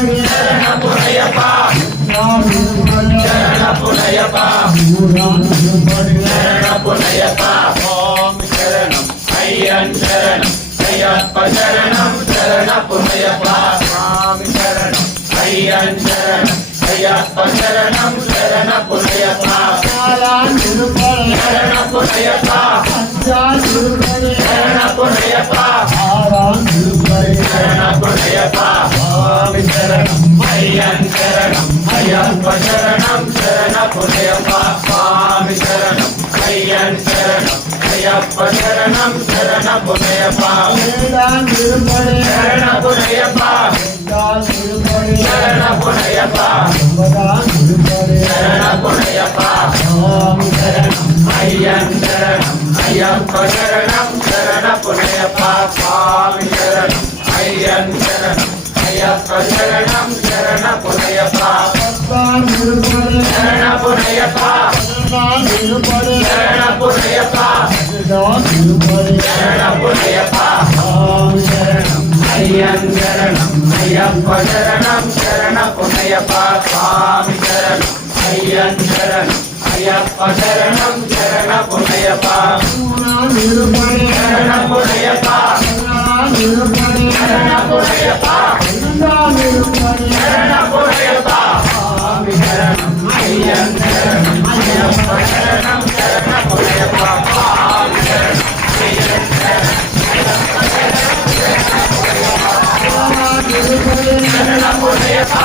சரணப்புனையப்பா சரணப்புனையப்பா சரணப்புனையப்பா ஓம் சரணம் ஐயன் சரணம் ஐயப்ப சரணம் சரணப்புனையப்பா சுவாமி சரணம் ஐயன் சரணம் ஐயப்ப சரணம் சரணப்புனையப்பா சரணப்புனையப்பா சரணப்புனையப்பா சரணப்புனையப்பா சுவாமி சரணம் ஐயன் சரணம் ஐயப்ப சரணம் சரணப்புனையப்பா சுவாமி சரணம் ஐயன் சரணம் ஐயப்ப சரணம் சரணப்புனையப்பா சரணப்புனையப்பா சரணப்புனையப்பா சரணப்புனையப்பா ஓம் சரணம் ஐயன் சரணம் ஐயப்ப சரணம் சரணப்புனையப்பா சுவாமி சரணம் ஐயன் சரணம் ஐயப்ப சரணம் சரணப்புனையப்பா சரணப்புனையப்பா சரணப்புனையப்பா சரணப்புனையப்பா ஓம் சரணம் ஐயன் சரணம் ஐயப்ப சரணம் சரணப்புனையப்பா சுவாமி சரணம் ஐயன் சரணம் ஐயப்ப சரணம் சரணப்புனையப்பா சரணப்புனையப்பா சரணப்புனையப்பா சரணப்புனையப்பா சுவாமி சரணம் ஐயன் சரணம் ஐயப்ப சரணம் சரணப்புனையப்பா சுவாமி சரணம் ஐயன் சரணம் சரணப்புனையப்பா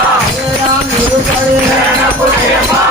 சரணப்புனையப்பா